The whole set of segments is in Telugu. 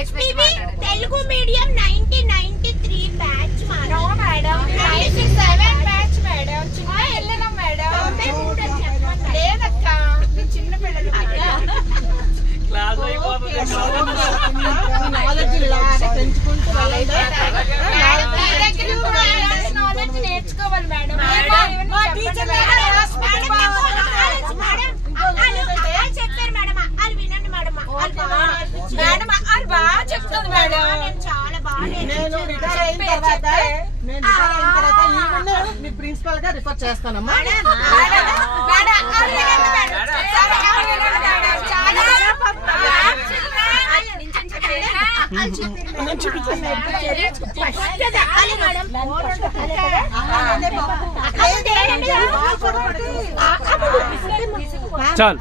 Telugu medium 1993 batch no madam 97 batch madam చిన్న పిల్లలు మేడం లేదక్క చిన్న పిల్లలు క్లాస్ అయిపోతుంది నాలెడ్జ్ ఇలాగే పెంచుకుంటూ వెళ్ళండి. నాలెడ్జ్ నేర్చుకోవాలి మేడం చెప్పారు మేడం వాళ్ళు వినండి మేడం మేడం అది బాగా చెప్తుంది మేడం చాలా బాగా నేను రిటైర్ అయిన తర్వాత ఈవెన్ మీ ప్రిన్సిపల్ గా రిఫర్ చేస్తానమ్మా. చాలు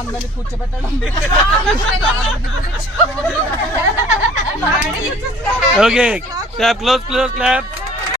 అందరినీ కూర్చోబెట్టడం. Okay clap close clap